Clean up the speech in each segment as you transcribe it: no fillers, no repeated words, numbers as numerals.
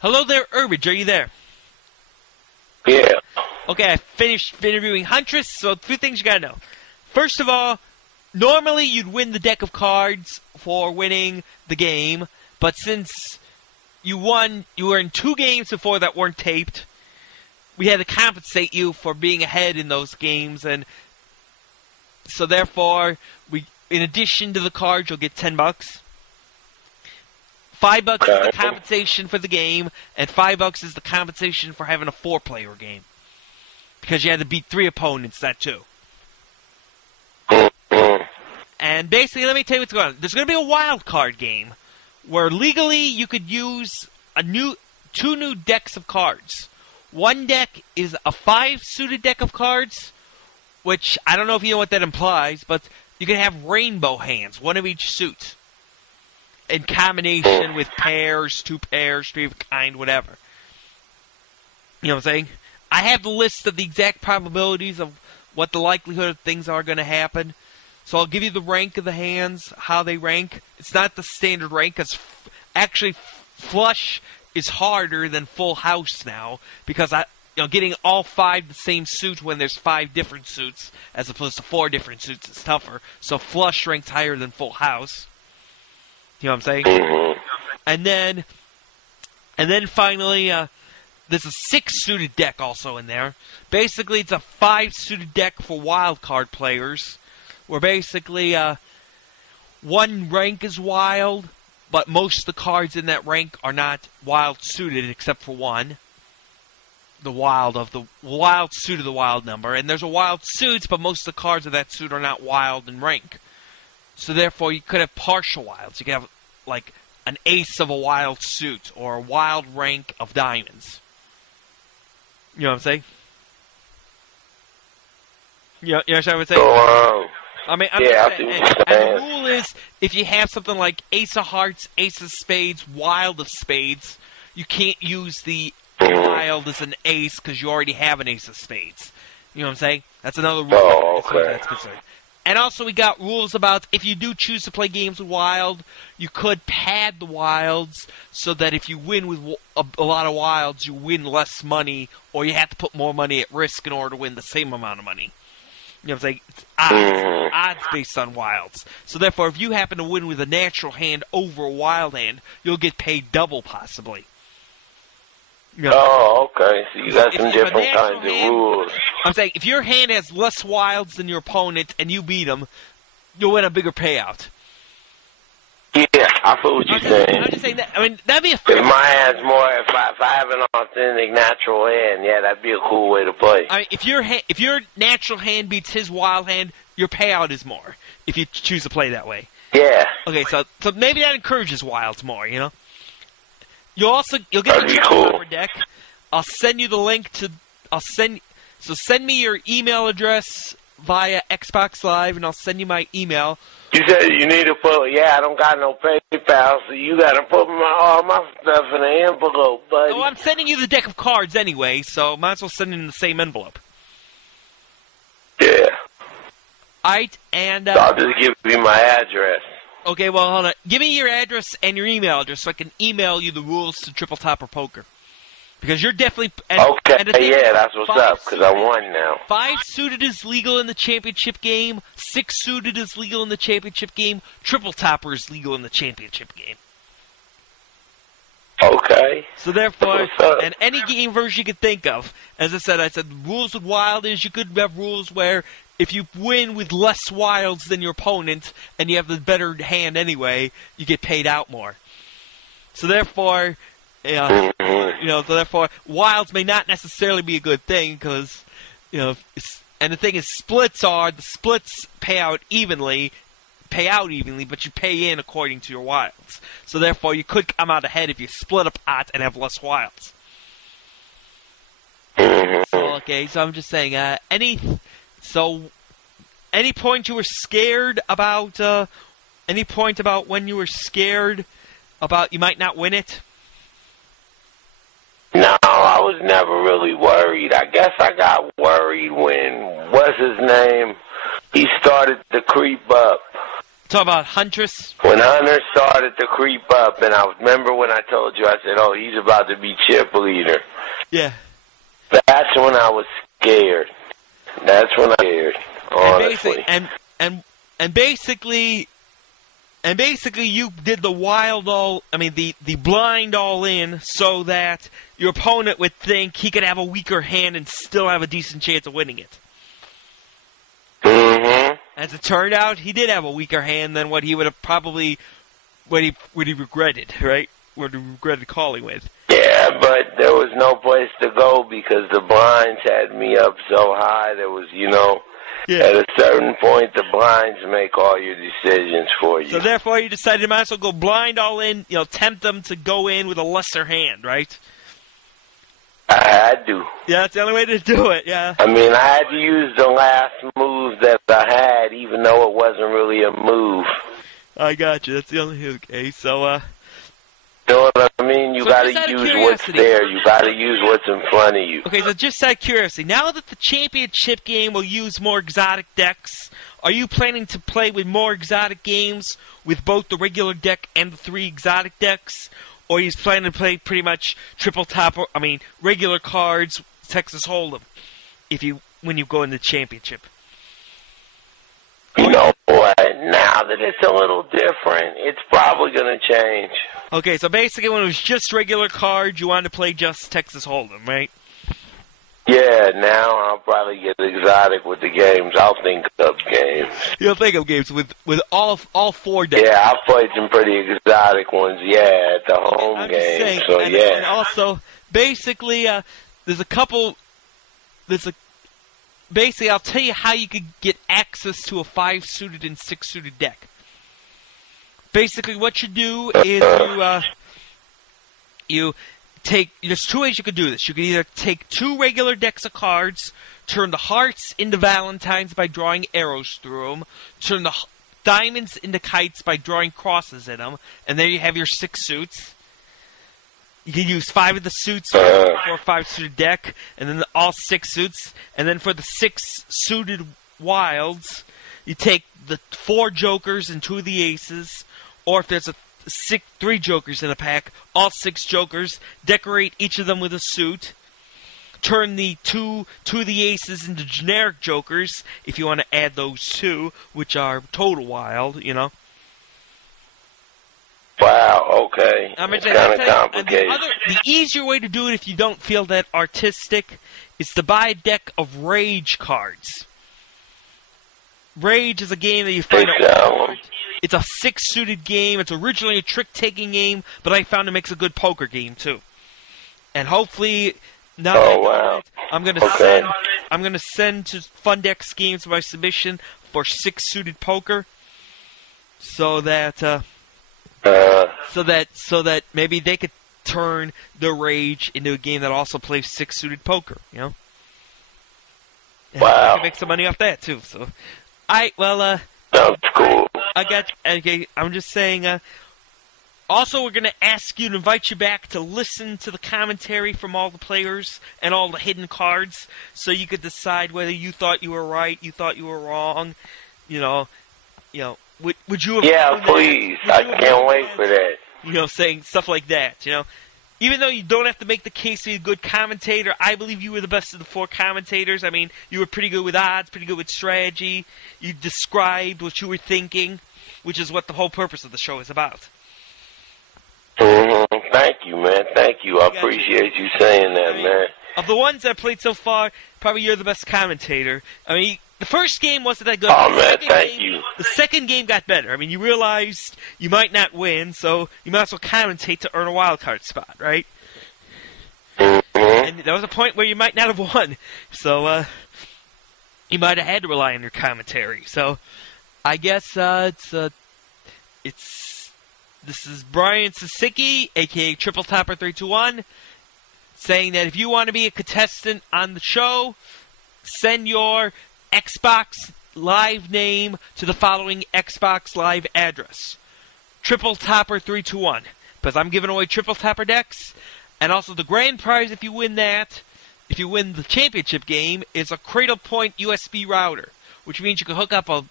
Hello there, Irbij. Are you there? Yeah. Okay, I finished interviewing Huntress, so a few things you gotta know. First of all, normally you'd win the deck of cards for winning the game, but since you were in 2 games before that weren't taped, we had to compensate you for being ahead in those games, and so therefore, in addition to the cards, you'll get $10. $5 is the compensation for the game, and $5 is the compensation for having a 4-player game. Because you had to beat 3 opponents, that too. And basically, let me tell you what's going on. There's going to be a wild card game, where legally you could use 2 new decks of cards. One deck is a 5-suited deck of cards, which I don't know if you know what that implies, but you can have rainbow hands, 1 of each suit. In combination with pairs, 2 pairs, 3 of a kind, whatever. You know what I'm saying? I have the list of the exact probabilities of what the likelihood of things are going to happen. So I'll give you the rank of the hands, how they rank. It's not the standard rank, because actually flush is harder than full house now, because getting all 5 the same suit when there's 5 different suits, as opposed to 4 different suits, is tougher. So flush ranks higher than full house. You know what I'm saying? And then finally, there's a 6-suited deck also in there. Basically, it's a 5-suited deck for wild card players, where basically 1 rank is wild, but most of the cards in that rank are not wild suited except for 1. The wild suit of the wild number. And there's a wild suits, but most of the cards of that suit are not wild in rank. So therefore, you could have partial wilds. You could have, like, an ace of a wild suit, or a wild rank of diamonds. You know what I'm saying? You understand what I'm saying? Oh, I mean, and the rule is, if you have something like Ace of Hearts, Ace of Spades, Wild of Spades, you can't use the Wild as an ace, because you already have an Ace of Spades. You know what I'm saying? That's another rule. Oh, okay. As far as that's concerned. And also we got rules about if you do choose to play games with Wild, you could pad the Wilds so that if you win with a lot of Wilds, you win less money, or you have to put more money at risk in order to win the same amount of money. You know what I'm saying? It's odds based on Wilds. So therefore, if you happen to win with a natural hand over a wild hand, you'll get paid double, possibly. You know, oh, okay. So you got some different kinds of rules. I'm saying, if your hand has less wilds than your opponent and you beat them, you'll win a bigger payout. Yeah, I feel what you're saying. I'm just saying that. I mean, that'd be a. If my hand's more, if I have an authentic natural hand, yeah, that'd be a cool way to play. I mean, if your natural hand beats his wild hand, your payout is more. If you choose to play that way. Yeah. Okay, so maybe that encourages wilds more. You know. You'll get a cool. deck. I'll send you the link to. So send me your email address via Xbox Live, and I'll send you my email. You said you need to put. Yeah, I don't got no PayPal, so you got to put all my stuff in an envelope, buddy. Oh, I'm sending you the deck of cards anyway, so might as well send it in the same envelope. Yeah. Alright, and so I'll just give you my address. Okay, well, hold on. Give me your address and your email address so I can email you the rules to Triple Topper Poker. Because you're definitely... Okay, yeah, that's what's up, because I won now. 5-suited is legal in the championship game. 6-suited is legal in the championship game. Triple Topper is legal in the championship game. Okay. So therefore, and any game version you could think of. As I said, the rules with Wild is you could have rules where if you win with less wilds than your opponent and you have the better hand anyway, you get paid out more. So therefore, wilds may not necessarily be a good thing because, and the thing is, the splits pay out evenly, but you pay in according to your wilds. So therefore, you could come out ahead if you split a pot and have less wilds. So I'm just saying, any point you were scared about, any point about when you were scared about you might not win it? No, I was never really worried. I guess I got worried when, what's his name, he started to creep up. Talk about Huntress. When Hunter started to creep up, and I remember when I told you, I said, "Oh, he's about to be chip leader." Yeah. That's when I was scared. That's when I was scared. Honestly. And basically, you did the the blind all in, so that your opponent would think he could have a weaker hand and still have a decent chance of winning it. Mm-hmm. As it turned out, he did have a weaker hand than what he would have probably, what he regretted, right? What he regretted calling with. Yeah, but there was no place to go because the blinds had me up so high. There was, at a certain point, the blinds make all your decisions for you. So therefore, you decided you might as well go blind all in, tempt them to go in with a lesser hand, right? I had to. Yeah, that's the only way to do it, yeah. I mean, I had to use the last move that I had, even though it wasn't really a move. I got you. That's the only... Okay, so, You know what I mean? You gotta use what's there. You gotta use what's in front of you. Okay, so just out of curiosity, now that the championship game will use more exotic decks, are you planning to play with more exotic games with both the regular deck and the 3 exotic decks? Or he's planning to play pretty much regular cards, Texas Hold'em, when you go in the championship? You know what? Now that it's a little different, it's probably going to change. Okay, so basically when it was just regular cards, you wanted to play just Texas Hold'em, right? Yeah, now I'll probably get exotic with the games. I'll think of games. You'll think of games with all 4 decks. Yeah, I've played some pretty exotic ones, at the home game. And also, basically, basically, I'll tell you how you could get access to a 5-suited and 6-suited deck. Basically, what you do is there's 2 ways you could do this. You could either take 2 regular decks of cards, turn the hearts into valentines by drawing arrows through them, turn the diamonds into kites by drawing crosses in them, and there you have your 6 suits. You can use 5 of the suits for a 5-suited deck, and then all 6 suits. And then for the 6 suited wilds, you take the 4 jokers and 2 of the aces, or if there's 3 jokers in a pack, all 6 jokers, decorate each of them with a suit, turn the 2 of the aces into generic jokers, if you want to add those 2, which are total wild, Wow, okay. It's kind of complicated. The easier way to do it if you don't feel that artistic is to buy a deck of Rage cards. Rage is a game that you find out. It's a 6-suited game. It's originally a trick-taking game, but I found it makes a good poker game too. And hopefully, now I'm gonna send to Fundex Games my submission for 6-suited poker, so that maybe they could turn the Rage into a game that also plays 6-suited poker. And I can make some money off that too. So, that's cool. I'm just saying. Also, we're going to invite you back to listen to the commentary from all the players and all the hidden cards, so you could decide whether you thought you were right, you thought you were wrong. Would you have? Yeah, please. I can't wait for that. Saying stuff like that. Even though you don't have to make the case to be a good commentator, I believe you were the best of the 4 commentators. I mean, you were pretty good with odds, pretty good with strategy. You described what you were thinking, which is what the whole purpose of the show is about. Mm-hmm. Thank you, man. Thank you. I appreciate you saying that, man. Of the ones I've played so far, probably you're the best commentator. I mean, the first game wasn't that good. Oh, man, thank you. The second game got better. I mean, you realized you might not win, so you might as well commentate to earn a wild card spot, right? Mm-hmm. And there was a point where you might not have won, so you might have had to rely on your commentary. So I guess this is Brian Sasicki, a.k.a. Triple Topper 321, saying that if you want to be a contestant on the show, send your Xbox Live name to the following Xbox Live address. Triple Topper 321. Because I'm giving away Triple Topper decks. And also the grand prize if you win that, if you win the championship game, is a Cradle Point USB router. Which means you can hook up a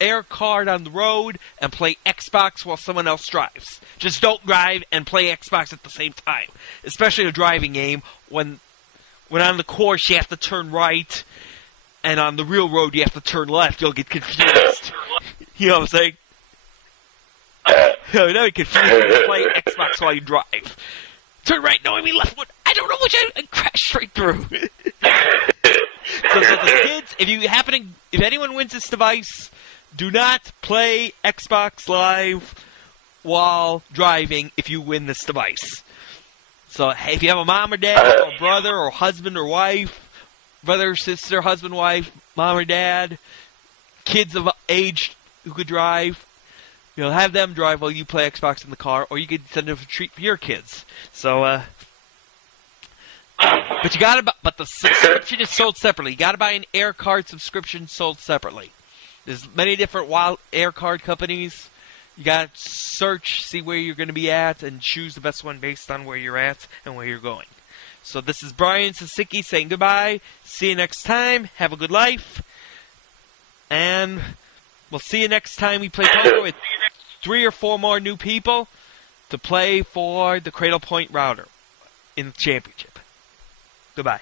air card on the road and play Xbox while someone else drives. Just don't drive and play Xbox at the same time. Especially a driving game when on the course you have to turn right and on the real road you have to turn left. You'll get confused. You know what I'm saying? You'll be confused when you play Xbox while you drive. Turn right, no, I mean left. What? I don't know which I crashed straight through. So the kids, if anyone wins this device, do not play Xbox Live while driving if you win this device. So hey, if you have a mom or dad, or brother, or husband or wife, brother, sister, husband, wife, mom or dad, kids of age who could drive, have them drive while you play Xbox in the car, or you could send them a treat for your kids. So, but you gotta, but the subscription is sold separately. You gotta buy an air card subscription sold separately. There's many different wild air card companies. You gotta search, see where you're gonna be at, and choose the best one based on where you're at and where you're going. So this is Brian Sasicki saying goodbye. See you next time. Have a good life. And we'll see you next time we play poker with 3 or 4 more new people to play for the Cradle Point router in the championship. Goodbye.